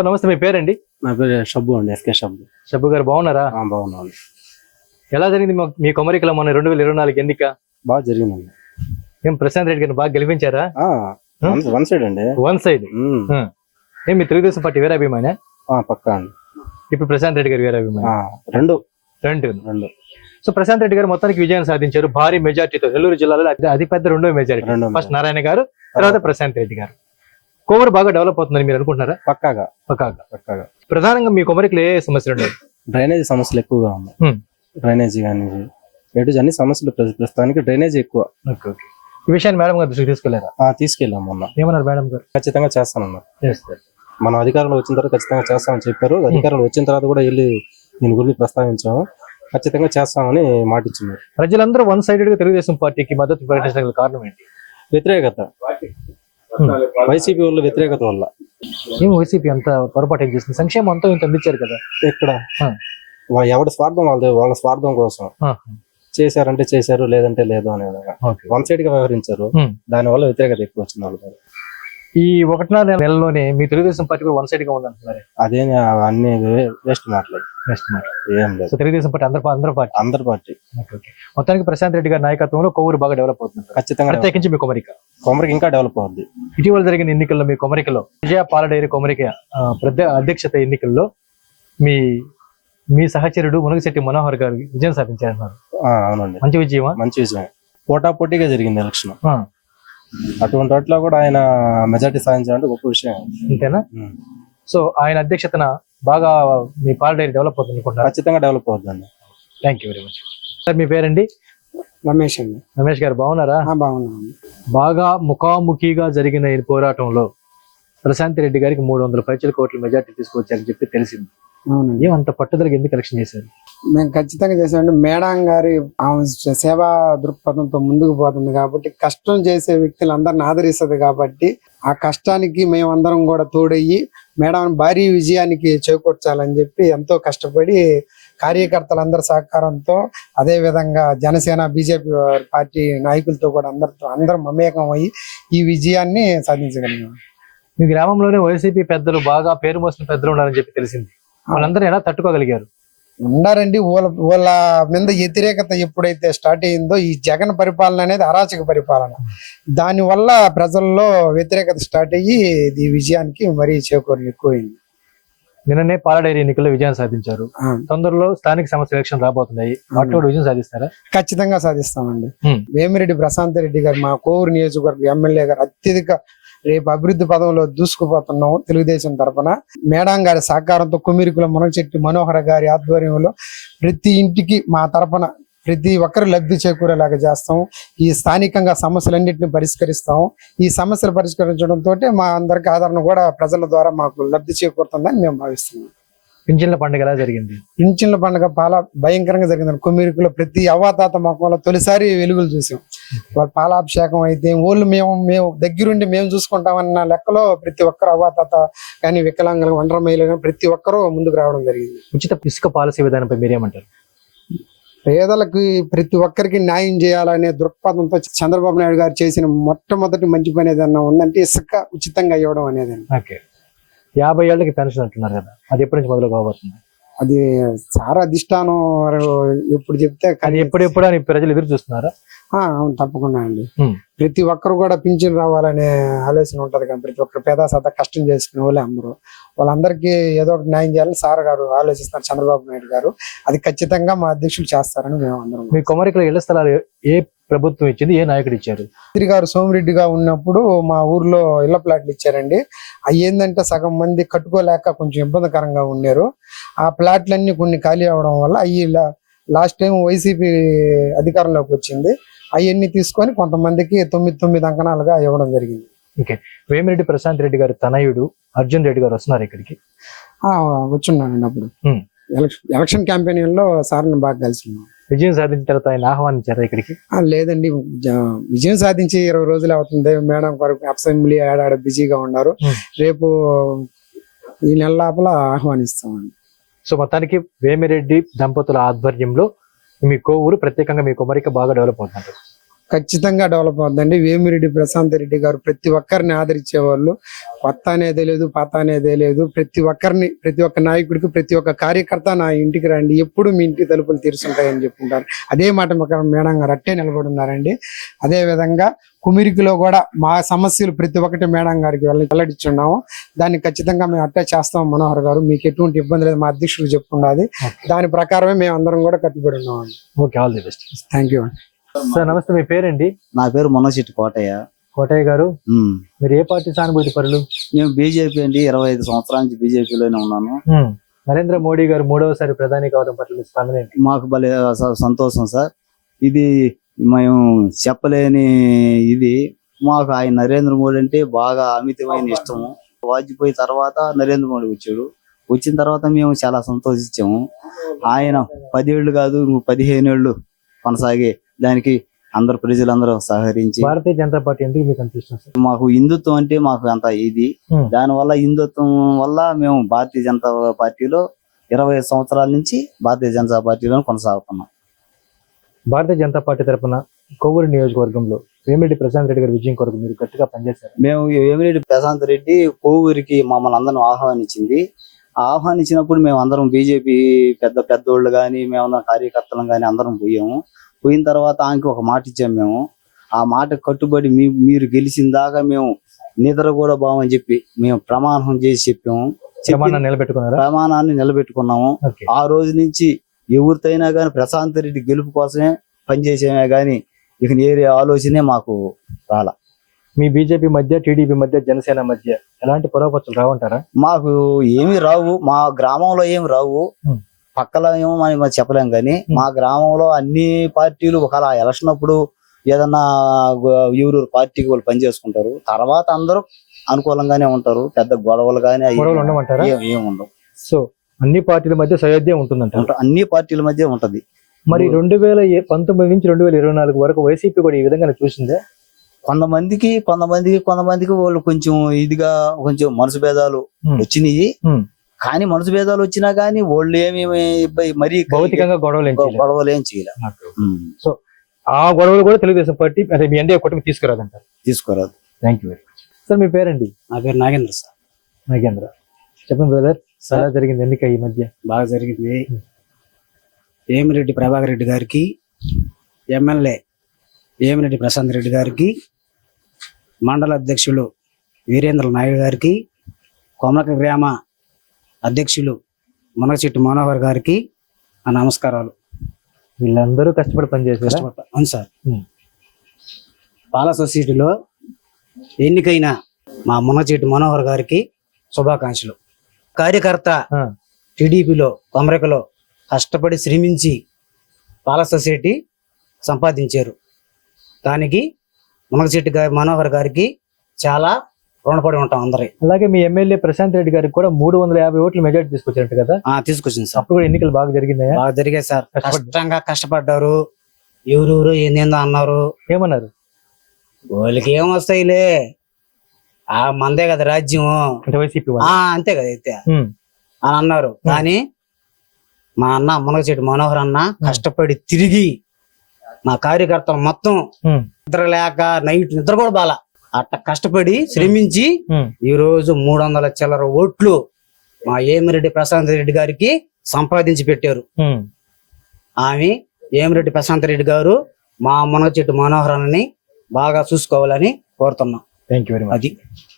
Sir నమస్తే, మీ పేరండి? నా పేరు షబ్బు అండి, ఎస్కే షబ్బు. షబ్బు గారు బాగున్నారా? బాగున్నాను. ఎలా జరిగింది మీ కొమరికలో మొన్న 2024 ఎన్నిక? బాగా జరిగిందండి. ఏం ప్రశాంత్ రెడ్డి గారిని బాగా గెలిపించారా? వన్ సైడ్ అండి. One side. ఏం మీ తెలుగుదేశం పార్టీ వేరే అభిమానే? పక్కా అండి. ఇప్పుడు ప్రశాంత్ రెడ్డి గారు వేరే అభిమాని? రెండు. సో ప్రశాంత్ రెడ్డి గారు మొత్తానికి విజయం సాధించారు భారీ మెజార్టీతో. నెల్లూరు జిల్లాలో అతిపెద్ద రెండో మెజారిటీ. ఫస్ట్ నారాయణ గారు, తర్వాత ప్రశాంత్ రెడ్డి గారు. కోవూరు బాగా డెవలప్ అవుతుందని మీరు అనుకుంటున్నారా? పక్కాగా. ప్రధానంగా మీ కొమరికలు ఏ సమస్యలు ఉన్నాయి? డ్రైనేజీ సమస్యలు ఎక్కువగా ఉన్నాయి. డ్రైనేజీ కానీ అన్ని సమస్యలు ప్రస్తుతానికి డ్రైనేజీ ఎక్కువ. ఈ విషయాన్ని మేడం గారు దృష్టికి తీసుకెళ్లారా? తీసుకెళ్ళాం మొన్న. ఏమన్నారు మేడం గారు? ఖచ్చితంగా చేస్తానన్నారు. మన అధికారంలో వచ్చిన తర్వాత ఖచ్చితంగా చేస్తామని చెప్పారు. అధికారంలో వచ్చిన తర్వాత కూడా వెళ్ళి దీని గురించి ప్రస్తావించాము. ఖచ్చితంగా చేస్తామని మాట ఇచ్చినారు. ప్రజలందరూ వన్ సైడెడ్ గా తెలుగుదేశం పార్టీకి మద్దతు ప్రకటించడానికి కారణం ఏంటి? వ్యతిరేకత. వైసీపీ వల్ల వ్యతిరేకత వల్ల. ఏం వైసీపీ అంత పొరపాటు ఏం చేస్తుంది? సంక్షేమం అంతా ఇంత అందించారు కదా. ఇక్కడ ఎవరి స్వార్థం వాళ్ళ స్వార్థం కోసం చేశారంటే చేశారు, లేదంటే లేదు అనే విధంగా వన్ సైడ్ గా వ్యవహరించారు. దాని వల్ల వ్యతిరేకత ఎక్కువ వచ్చింది వాళ్ళు. ఈ 1.5 నెలలోనే మీ తెలుగుదేశం పార్టీ కూడా వన్ సైడ్ గా ఉందంటున్నారు. అదే అన్ని వేస్ట్ మాటలేదు. ఏం లేదు. తెలుగుదేశం పార్టీ అందరి పార్టీ. మొత్తానికి ప్రశాంత్ రెడ్డి గారి నాయకత్వంలో కోవూరు బాగా డెవలప్ అవుతుంది. ఖచ్చితంగా. ప్రత్యేకించి మీ కొమరిక ఇంకా డెవలప్ అవుద్ది. ఇటీవల జరిగిన ఎన్నికల్లో మీ కొమరికలో విజయ పాల డైరీ కొమరిక అధ్యక్షత ఎన్నికల్లో మీ సహచరుడు మునగశెట్టి మనోహర్ గారు విజయం సాధించారన్నారు. అవునండి. మంచి విజయమా? మంచి విజయం. పోటాపోటీగా జరిగింది ఎలక్షన్. అటువంటి వాటిలో కూడా ఆయన మెజార్టీ సాధించాలంటే గొప్ప విషయం. అంతేనా? సో ఆయన అధ్యక్షతన బాగా మీ పాల డైరీ డెవలప్ అవుతుంది అనుకుంటున్నారు? ఖచ్చితంగా డెవలప్ అవుతుందండి. Thank you very much. Sir మీ పేరండి? రమేష్ అండి. రమేష్ గారు బాగున్నారా? బాగున్నాను. బాగా ముఖాముఖిగా జరిగిన ఈ పోరాటంలో ప్రశాంత్ రెడ్డి గారికి 300 పైచల కోట్ల మెజార్టీ తీసుకొచ్చారని చెప్పి తెలిసింది. ఏమంత పట్టుదలకి ఎందుకు ఎలక్షన్ చేశారు? మేము ఖచ్చితంగా చేసామండి. మేడం గారి సేవా దృక్పథంతో ముందుకు పోతుంది కాబట్టి, కష్టం చేసే వ్యక్తులందరిని ఆదరిస్తుంది కాబట్టి, ఆ కష్టానికి మేమందరం కూడా తోడయ్యి మేడం భారీ విజయానికి చేకూర్చాలని చెప్పి ఎంతో కష్టపడి కార్యకర్తలందరి సహకారంతో, అదే విధంగా జనసేన బీజేపీ పార్టీ నాయకులతో కూడా అందరం మమేకం అయ్యి ఈ విజయాన్ని సాధించగలిగాం. మీ గ్రామంలోనే వైసీపీ పెద్దలు బాగా పేరు మోసిన పెద్దలు ఉన్నారని చెప్పి తెలిసింది. వాళ్ళందరూ ఎలా తట్టుకోగలిగారు? ఉన్నారండి. వాళ్ళ మీద వ్యతిరేకత ఎప్పుడైతే స్టార్ట్ అయ్యిందో, ఈ జగన్ పరిపాలన అనేది అరాచక పరిపాలన, దాని వల్ల ప్రజల్లో వ్యతిరేకత స్టార్ట్ అయ్యి ఈ విజయానికి మరీ ఎక్కువైంది. నిన్ననే పాల డైరీ ఎన్నికల్లో విజయం సాధించారు. తొందరలో స్థానిక సంస్థ ఎలక్షన్ రాబోతున్నాయి. వాటిలో విజయం సాధిస్తారా? ఖచ్చితంగా సాధిస్తామండి. వేమిరెడ్డి ప్రశాంత్ రెడ్డి గారు, మా కోవూరు నియోజకవర్గ ఎమ్మెల్యే గారు, అత్యధిక రేపు అభివృద్ధి పదంలో దూసుకుపోతున్నాము. తెలుగుదేశం తరఫున మేడం గారి సహకారంతో, కుమిరికుల మునగశెట్టి మనోహర్ గారి ఆధ్వర్యంలో ప్రతి ఇంటికి మా తరఫున ప్రతి ఒక్కరు లబ్ధి చేకూరేలాగా చేస్తాం. ఈ స్థానికంగా సమస్యలన్నింటినీ పరిష్కరిస్తాం. ఈ సమస్యలు పరిష్కరించడంతో మా అందరికి ఆదరణ కూడా ప్రజల ద్వారా మాకు లబ్ధి చేకూరుతుందని మేము భావిస్తున్నాం. పింఛన్ల పండుగ ఎలా జరిగింది? పింఛన్ల పండుగ భయంకరంగా జరిగింది. కుమిరికులో ప్రతి అవ్వాతాత మొక్కలో తొలిసారి వెలుగులు చూసాం. వాళ్ళ పాలాభిషేకం అయితే వాళ్ళు మేము దగ్గరుండి మేము చూసుకుంటామన్న లెక్కలో ప్రతి ఒక్కరు అవ్వాతాత కానీ, వికలాంగులు, ఒంటరి మహిళలు కానీ ప్రతి ఒక్కరూ ముందుకు రావడం జరిగింది. ఉచిత ఇసుక పాలసీ విధానంపై మీరేమంటారు? పేదలకు ప్రతి ఒక్కరికి న్యాయం చేయాలనే దృక్పథంతో చంద్రబాబు నాయుడు గారు చేసిన మొట్టమొదటి మంచి పని ఏదన్నా ఉందంటే ఇసుక ఉచితంగా ఇవ్వడం అనేది. 50 ఏళ్ళకి పెన్షన్ అంటున్నారు కదా, అది ఎప్పటి నుంచి మొదలు కాబోతుంది? అది చాలా అధిష్టానం ఎప్పుడు చెప్తే అది ఎప్పుడెప్పుడు అని ప్రజలు ఎదురు చూస్తున్నారా? అవును, తప్పకుండా అండి. ప్రతి ఒక్కరు కూడా పింఛన్ రావాలనే ఆలోచన ఉంటది కానీ, ప్రతి ఒక్కరు పేద శాత కష్టం చేసుకునే వాళ్ళే అందరూ. వాళ్ళందరికీ ఏదో ఒకటి న్యాయం చేయాలని సార్ గారు ఆలోచిస్తున్నారు, చంద్రబాబు నాయుడు గారు. అది ఖచ్చితంగా మా అధ్యక్షులు చేస్తారని మేము అందరం. మీ కొమరికలో ఇళ్ల స్థలాలు ఏ ప్రభుత్వం ఇచ్చింది, ఏ నాయకుడు ఇచ్చారు? మంత్రి గారు సోమిరెడ్డిగా ఉన్నప్పుడు మా ఊర్లో ఇళ్ల ప్లాట్లు ఇచ్చారండి. అవి ఏంటంటే సగం మంది కట్టుకోలేక కొంచెం ఇబ్బందికరంగా ఉన్నారు. ఆ ప్లాట్లన్నీ కొన్ని ఖాళీ అవడం వల్ల అవి లాస్ట్ టైం వైసీపీ అధికారంలోకి వచ్చింది. అవన్నీ తీసుకొని కొంతమందికి 9 అంకణాలుగా ఇవ్వడం జరిగింది. ఓకే. వేమిరెడ్డి ప్రశాంత్ రెడ్డి గారు తనయుడు అర్జున్ రెడ్డి గారు వస్తున్నారు ఇక్కడికి? వచ్చున్నానండి. అప్పుడు ఎలక్షన్ క్యాంపెయిన్ లో సార్ని బాగా కలిసి విజయం సాధించిన తర్వాత ఆయన ఆహ్వానించారా ఇక్కడికి? లేదండి, విజయం సాధించి 20 రోజులు అవుతుంది. మేడం కొరకు అసెంబ్లీ ఆడ బిజీగా ఉన్నారు. రేపు ఈ నెల లోపల ఆహ్వానిస్తామండి. సో మొత్తానికి వేమిరెడ్డి దంపతుల ఆధ్వర్యంలో మీ కోవూరు, ప్రత్యేకంగా మీ కొమరిక బాగా డెవలప్ అవుతుంది. ఖచ్చితంగా డెవలప్ అవుతుందండి. వేమిరెడ్డి ప్రశాంత్ రెడ్డి గారు ప్రతి ఒక్కరిని ఆదరించేవాళ్ళు. కొత్త అనేదే లేదు, పాత అనేదే లేదు. ప్రతి ఒక్క నాయకుడికి, ప్రతి ఒక్క కార్యకర్త నా ఇంటికి రండి, ఎప్పుడు మీ ఇంటికి తలుపులు తీరుస్తుంటాయని చెప్పుకుంటారు. అదే మాట మేడం గారు అట్టే నిలబడి ఉన్నారండి. అదే విధంగా కుమిరికిలో కూడా మా సమస్యలు ప్రతి ఒక్కటి మేడం గారికి వెల్లడిచ్చున్నాము. దాన్ని ఖచ్చితంగా మేము అట్టే చేస్తాం. మనోహర్ గారు, మీకు ఎటువంటి ఇబ్బంది లేదు, మా అధ్యక్షుడు చెప్పుకున్నది. దాని ప్రకారమే మేము అందరం కూడా కట్టుబడి ఉన్నామండి. Okay, all the best. Thank you అండి. సార్ నమస్తే, మీ పేరండి? నా పేరు మొన్నసిట్టి కోటయ్య. కోటయ్య గారు, మీరు ఏ పార్టీ సానుభూతి పరులు? నేను బీజేపీ అండి, 25 సంవత్సరాల నుంచి బీజేపీలోనే ఉన్నాను. నరేంద్ర మోడీ గారు 3వసారి ప్రధాని కావడం పట్ల మీ స్పందన ఏంటి? మాకు భలే సంతోషం సార్. ఇది మేము చెప్పలేని ఇది. మాకు ఆయన నరేంద్ర మోడీ అంటే బాగా అమితమైన ఇష్టము. వాజ్పేయి తర్వాత నరేంద్ర మోడీ వచ్చాడు. వచ్చిన తర్వాత మేము చాలా సంతోషించాము. ఆయన 10 ఏళ్ళు కాదు, 15 ఏళ్ళు కొనసాగే దానికి అందరు ప్రజలందరూ సహకరించి. భారతీయ జనతా పార్టీ ఎందుకు మీకు అంత ఇష్టం సార్? మాకు హిందుత్వం అంటే మాకు అంత ఇది. దాని వల్ల హిందుత్వం వల్ల మేము భారతీయ జనతా పార్టీలో 25 సంవత్సరాల నుంచి భారతీయ జనతా పార్టీలో కొనసాగుతున్నాం. భారతీయ జనతా పార్టీ తరఫున కొవ్వూరు నియోజకవర్గంలో వేమిరెడ్డి ప్రశాంత్ రెడ్డి గారి విజయం కొరకు మీరు గట్టిగా పనిచేశారు. మేము వేమిరెడ్డి ప్రశాంత్ రెడ్డి కోవూరికి మమ్మల్ని అందరం ఆహ్వానించింది. ఆహ్వానించినప్పుడు మేము అందరం బీజేపీ పెద్దోళ్ళు కానీ, మేమందరం కార్యకర్తలం కానీ అందరం పోయాము. పోయిన తర్వాత ఆమెకి ఒక మాట ఇచ్చాము. మేము ఆ మాట కట్టుబడి మీరు గెలిచిన దాకా మేము నిద్ర కూడా బావని చెప్పి మేము ప్రమాణం చేసి చెప్పాము. ప్రమాణాన్ని నిలబెట్టుకున్నాము. ఆ రోజు నుంచి ఎవరితోనైనా కానీ ప్రశాంత్ రెడ్డి గెలుపు కోసమే పనిచేసేమే గాని ఇక నేరే ఆలోచనే మాకు రాలా. మీ బీజేపీ మధ్య, టీడీపీ మధ్య, జనసేన మధ్య ఎలాంటి పొరపచ్చులు రావంటారా? మాకు ఏమి రావు. మా గ్రామంలో ఏమి రావు. పక్కల ఏమో మనం చెప్పలేం కానీ మా గ్రామంలో అన్ని పార్టీలు ఒకలా ఎలక్షన్ అప్పుడు ఏదన్నా ఎవరు పార్టీకి వాళ్ళు పనిచేసుకుంటారు. తర్వాత అందరూ అనుకూలంగానే ఉంటారు. పెద్ద గొడవలు కానీ ఏముండవు. సో అన్ని పార్టీల మధ్య సయోధ్య ఉంటుందంట. అన్ని పార్టీల మధ్య ఉంటది. మరి 2019 నుంచి 2024 వరకు వైసీపీ కూడా ఈ విధంగా చూసిందే. కొంతమందికి వాళ్ళు కొంచెం ఇదిగా కొంచెం మనసు భేదాలు వచ్చినాయి. కానీ మనసు భేదాలు వచ్చినా కానీ వాళ్ళు ఏమి మరీ భౌతికంగా గొడవలు ఏం చేయలేదు. సో ఆ గొడవలు కూడా తెలుగుదేశం పార్టీ అదే మీ ఎన్డీఏ కూటమి తీసుకురాదంటారు? తీసుకురాదు. Thank you very much. Sir మీ పేరండి? నా పేరు నాగేంద్ర సార్. నాగేంద్ర, చెప్పండి బ్రదర్, ఎలా జరిగింది ఎన్నిక ఈ మధ్య? బాగా జరిగింది. వేమిరెడ్డి ప్రభాకర్ రెడ్డి గారికి, ఎమ్మెల్యే వేమిరెడ్డి ప్రశాంత్ రెడ్డి గారికి, మండల అధ్యక్షులు వీరేంద్ర నాయుడు గారికి, కొమరక గ్రామ అధ్యక్షులు మునగచెట్టి మనోహర్ గారికి నా నమస్కారాలు. వీళ్ళందరూ కష్టపడి పనిచేశారు. అవును సార్. పాల సొసైటీలో ఎన్నికైన మా మునగచెట్టి మనోహర్ గారికి శుభాకాంక్షలు. కార్యకర్త టీడీపీలో కొమరకలో కష్టపడి శ్రమించి పాల సొసైటీ సంపాదించారు. దానికి మునగచెట్టి మనోహర్ గారికి చాలా రుణపడి ఉంటాం అందరి. అలాగే మీ ఎమ్మెల్యే ప్రశాంత్ రెడ్డి గారికి కూడా 350 ఓట్ల మెజార్టీ తీసుకొచ్చారంట కదా? తీసుకొచ్చింది సార్. అప్పుడు కూడా ఎన్నికలు బాగా జరిగిందా? బాగా జరిగాయి సార్. కష్టపడ్డారు. ఎవరెవరు ఏందేందో అన్నారు. ఏమన్నారు? వాళ్ళకి ఏం వస్తాయిలే, ఆ మందే కదా రాజ్యం, వైసీపీ అంతే కదా అయితే అని అన్నారు. కానీ మా అన్న మునగచెట్టి మనోహర్ అన్న కష్టపడి తిరిగి మా కార్యకర్తలు మొత్తం నిద్ర లేక నైట్ నిద్ర కూడా బాల అట్లా కష్టపడి శ్రమించి ఈ రోజు 300 చిల్లర ఓట్లు మా వేమిరెడ్డి ప్రశాంత్ రెడ్డి గారికి సంపాదించి పెట్టారు. ఆమె వేమిరెడ్డి ప్రశాంత్ రెడ్డి గారు మా మునగచెట్టి మనోహర్ అన్నని బాగా చూసుకోవాలని కోరుతున్నాం. Thank you very much. అది